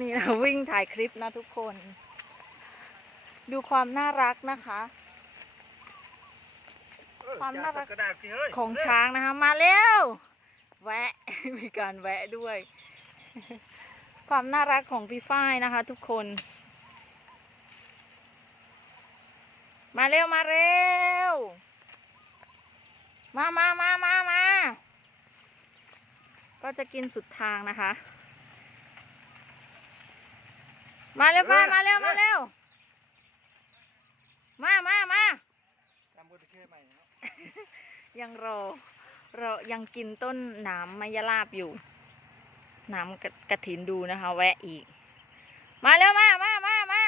นี่นะวิ่งถ่ายคลิปนะทุกคน ดูความน่ารักนะคะ ความน่ารักของช้างนะคะ มาเร็ว แวะ มีการแวะด้วย ความน่ารักของพี่ฝ้ายนะคะ ทุกคน มาเร็วมาเร็ว มามามามามาก็จะกินสุดทางนะคะ มาเร็วฝ้ายมาเร็วมาเร็วมามามาจำบุตรเคใหม่เนาะยังรอรอยังกินต้นหนามมายาลาบอยู่หนามกระกระถินดูนะคะ แวะอีก มาเร็วมามามามา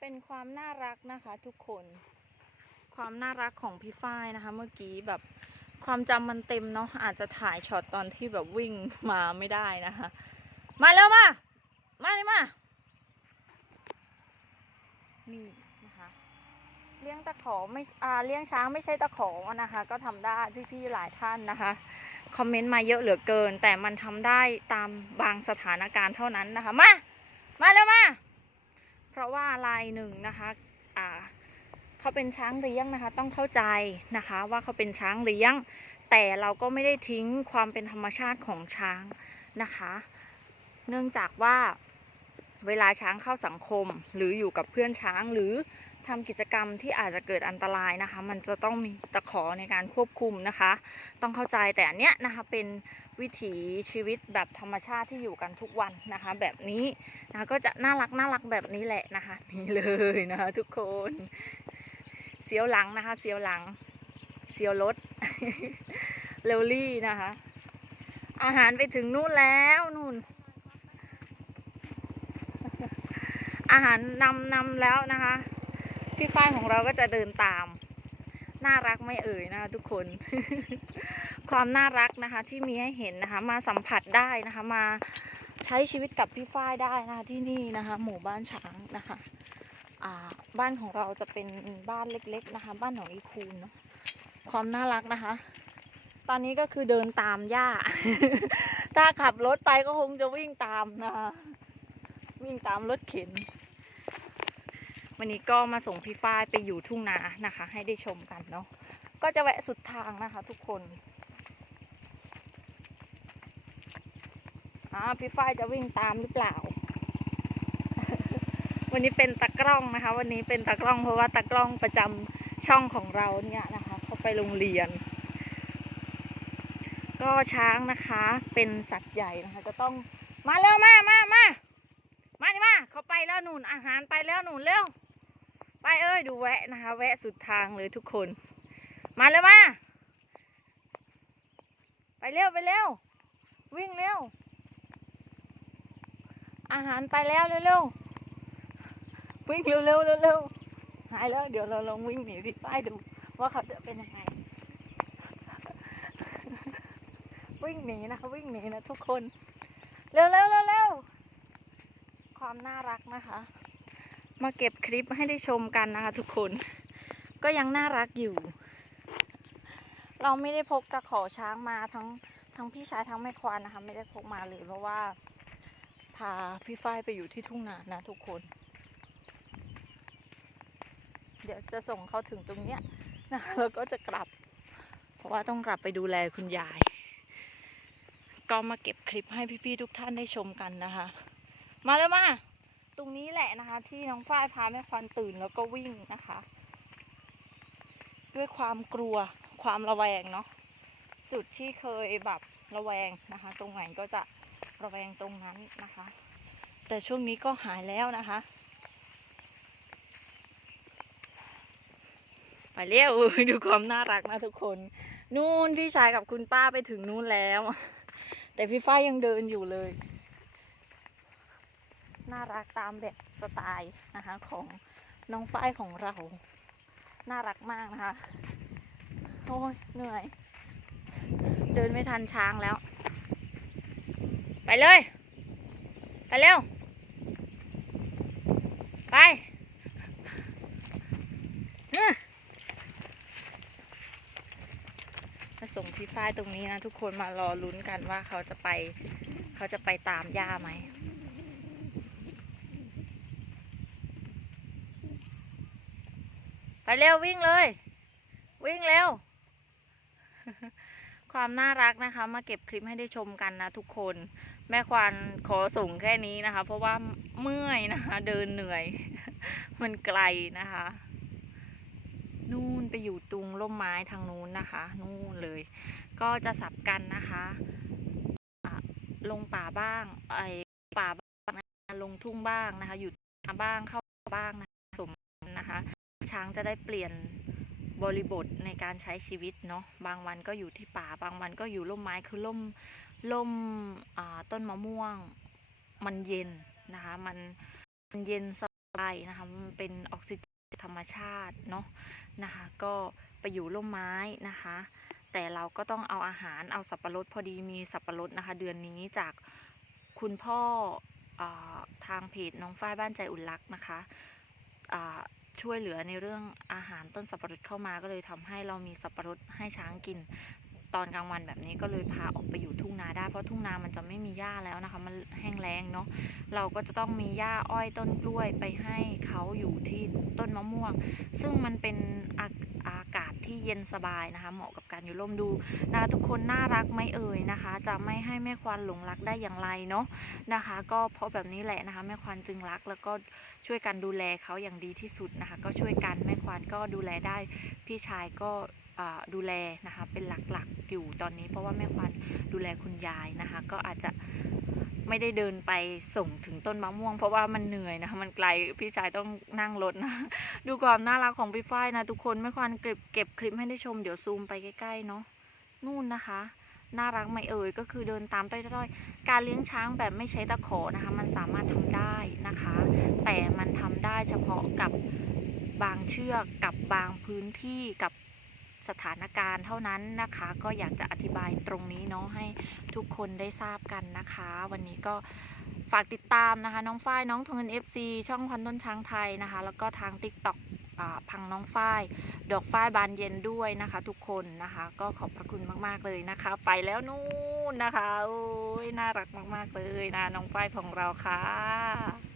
เป็นความน่ารักนะคะ ทุกคน ความน่ารักของพี่ฝ้ายนะคะ เมื่อกี้แบบความจำมันเต็มเนาะอาจจะถ่ายช็อตตอนที่แบบวิ่งมาไม่ได้นะคะ มาเร็วมา มาเลยมา นี่นะคะ เลี้ยงตะขอไม่ อ่า เลี้ยงช้างไม่ใช่ตะขอนะคะ ก็ทำได้พี่ๆหลายท่านนะคะ คอมเมนต์มาเยอะเหลือเกิน แต่มันทำได้ตามบางสถานการณ์เท่านั้นนะคะ มา มาแล้วมา เพราะว่าลายหนึ่งนะคะ อ่าเขาเป็นช้างเลี้ยงนะคะ ต้องเข้าใจนะคะว่าเขาเป็นช้างเลี้ยง แต่เราก็ไม่ได้ทิ้งความเป็นธรรมชาติของช้างนะคะ เนื่องจากว่าเวลาช้างเข้าสังคม หรืออยู่กับเพื่อนช้างหรือทำกิจกรรมที่อาจจะเกิดอันตรายนะคะ มันจะต้องมีตะขอในการควบคุมนะคะ ต้องเข้าใจแต่อันเนี้ยนะคะเป็นวิถีชีวิตแบบธรรมชาติที่อยู่กันทุกวันนะคะ แบบนี้นะคะก็จะน่ารักน่ารักแบบนี้แหละนะคะนี่เลยนะคะทุกคนเสียวหลังนะคะ เสียวหลังเสียวรถเรลลี่นะคะ อาหารไปถึงนู่นแล้วนู่น อาหารนำนำแล้วนะคะ พี่ฝ้ายของเราก็จะเดินตาม น่ารักไม่เอ่ยนะคะทุกคน ความน่ารักนะคะที่มีให้เห็นนะคะ มาสัมผัสได้นะคะ มาใช้ชีวิตกับพี่ฝ้ายได้นะคะที่นี่นะคะ หมู่บ้านช้างนะคะบ้านของเราจะเป็นบ้านเล็ก ๆนะคะ บ้านหนองอีคูนเนาะความน่ารักนะคะ ตอนนี้ก็คือเดินตามย่าถ้าขับรถไปก็คงจะวิ่งตามนะคะวิ่งตามรถเข็น วันนี้ก็มาส่งพี่ฝ้ายไปอยู่ทุ่งนานะคะ ให้ได้ชมกันเนาะก็จะแวะสุดทางนะคะทุกคนอ่าพี่ฝ้ายจะวิ่งตามหรือเปล่า วันนี้เป็นตากล้องนะคะ วันนี้เป็นตากล้องเพราะว่าตากล้องประจำช่องของเราเนี่ยนะคะ เขาไปโรงเรียน ก็ช้างนะคะ เป็นสัตว์ใหญ่นะคะ ก็ต้องมาเร็วมามามามานี่มาเขาไปแล้วหนุนอาหารไปแล้วหนุนเร็ว ไปเอ้ยดูแวะนะคะ แวะสุดทางเลยทุกคน มาเร็วมา ไปเร็วไปเร็ว วิ่งเร็ว อาหารไปแล้วเร็วเร็วๆวิ่งเร็วเร็วเร็วเร็วหายแล้ว เดี๋ยวเราลองวิ่งหนีพี่ป้ายดู ว่าเขาจะเป็นยังไง วิ่งหนีนะคะวิ่งหนีนะทุกคน เร็วเร็วเร็วเร็วความน่ารักนะคะ มาเก็บคลิปให้ได้ชมกันนะคะ ทุกคน ก็ยังน่ารักอยู่ เราไม่ได้พกตะขอช้างมาทั้งทั้งพี่ชายทั้งแม่ควานนะคะ ไม่ได้พกมาเลยเพราะว่า พาพี่ฝ้ายไปอยู่ที่ทุ่งนานะทุกคน เดี๋ยวจะส่งเขาถึงตรงเนี้ยนะแล้วก็จะกลับ เพราะว่าต้องกลับไปดูแลคุณยาย ก็มาเก็บคลิปให้พี่ๆทุกท่านได้ชมกันนะคะ มาแล้วมา ตรงนี้แหละนะคะ ที่น้องฝ้ายพาแม่ควันตื่นแล้วก็วิ่งนะคะ ด้วยความกลัวความระแวงเนาะจุดที่เคยแบบระแวงนะคะ ตรงไหนก็จะระแวงตรงนั้นนะคะ แต่ช่วงนี้ก็หายแล้วนะคะ ไปเร็วดูความน่ารักนะทุกคน นู่นพี่ชายกับคุณป้าไปถึงนู่นแล้ว แต่พี่ฝ้ายยังเดินอยู่เลย น่ารักตามแบบสไตล์นะคะของน้องฝ้ายของเรา น่ารักมากนะคะ โอ้ยเหนื่อย เดินไม่ทันช้างแล้ว ไปเลย ไปเร็ว ไปมาส่งพี่ฝ้ายตรงนี้นะทุกคนมารอลุ้นกันว่าเขาจะไป เขาจะไปตามย่าไหม ไปเร็ววิ่งเลย วิ่งเร็ว ความน่ารักนะคะ มาเก็บคลิปให้ได้ชมกันนะทุกคน แม่ควานขอส่งแค่นี้นะคะ เพราะว่าเมื่อยนะคะ เดินเหนื่อย มันไกลนะคะ นู่นไปอยู่ตรงร่มไม้ทางนู้นนะคะ นู่นเลย ก็จะสับกันนะคะลงป่าบ้างไอป่าบ้างลงทุ่งบ้างนะคะ อยู่นาบ้างเข้าบ้างนะะสมนะคะ ช้างจะได้เปลี่ยนบริบทในการใช้ชีวิตเนาะบางวันก็อยู่ที่ป่าบางวันก็อยู่ร่มไม้คือร่มร่มต้นมะม่วง มันเย็นนะคะมันมันเย็นสบายนะคะมันเป็นออกซิเจนธรรมชาติเนาะนะคะก็ไปอยู่ร่มไม้นะคะ แต่เราก็ต้องเอาอาหารเอาสับปะรดพอดีมีสับปะรดนะคะ เดือนนี้จากคุณพ่ออทางเพจน้องฝ้ายบ้านใจอุ่นรักนะคะ ช่วยเหลือในเรื่องอาหารต้นสับปะรดเข้ามาก็เลยทำให้เรามีสับปะรดให้ช้างกิน ตอนกลางวันแบบนี้ก็เลยพาออกไปอยู่ทุ่งนาได้เพราะทุ่งนามันจะไม่มีหญ้าแล้วนะคะ มันแห้งแล้งเนาะเราก็จะต้องมีหญ้าอ้อยต้นกล้วยไปให้เขาอยู่ที่ต้นมะม่วง ซึ่งมันเป็น เย็นสบายนะคะ เหมาะกับการอยู่ร่มดูนะคะทุกคนน่ารักไหมเอ่ยนะคะ จะไม่ให้แม่ควานหลงรักได้อย่างไรเนาะนะคะ ก็เพราะแบบนี้แหละนะคะ แม่ควานจึงรักแล้วก็ช่วยกันดูแลเขาอย่างดีที่สุดนะคะ ก็ช่วยกันแม่ควานก็ดูแลได้พี่ชายก็ดูแลนะคะเป็นหลักๆอยู่ตอนนี้ เพราะว่าแม่ควานดูแลคุณยายนะคะ ก็อาจจะ ไม่ได้เดินไปส่งถึงต้นมะม่วง เพราะว่ามันเหนื่อยนะคะมันไกลพี่ชายต้องนั่งรถนะ ดูความน่ารักของพี่ฝ้ายนะ ทุกคนไม่ควรเก็บเก็บคลิปให้ได้ชมเดี๋ยวซูมไปใกล้ๆเนาะนู่นนะคะ น่ารักไหมเอ่ยก็คือเดินตามต้อยๆ การเลี้ยงช้างแบบไม่ใช้ตะขอนะคะ มันสามารถทำได้นะคะ แต่มันทำได้เฉพาะกับบางเชือกกับบางพื้นที่กับ สถานการณ์เท่านั้นนะคะ ก็อยากจะอธิบายตรงนี้เนาะให้ทุกคนได้ทราบกันนะคะ วันนี้ก็ฝากติดตามนะคะ น้องฝ้ายน้องทงเงิน FC ช่องพันต้นช้างไทยนะคะ แล้วก็ทาง t ิ k t o k อ่าพังน้องฝ้าย ดอกฝ้ายบานเย็นด้วยนะคะ ทุกคนนะคะ ก็ขอบพระคุณมากๆเลยนะคะ ไปแล้วนู่นนะคะโอ้ยน่ารักมากๆเลยนะน้องฝ้ายของเราค่ะ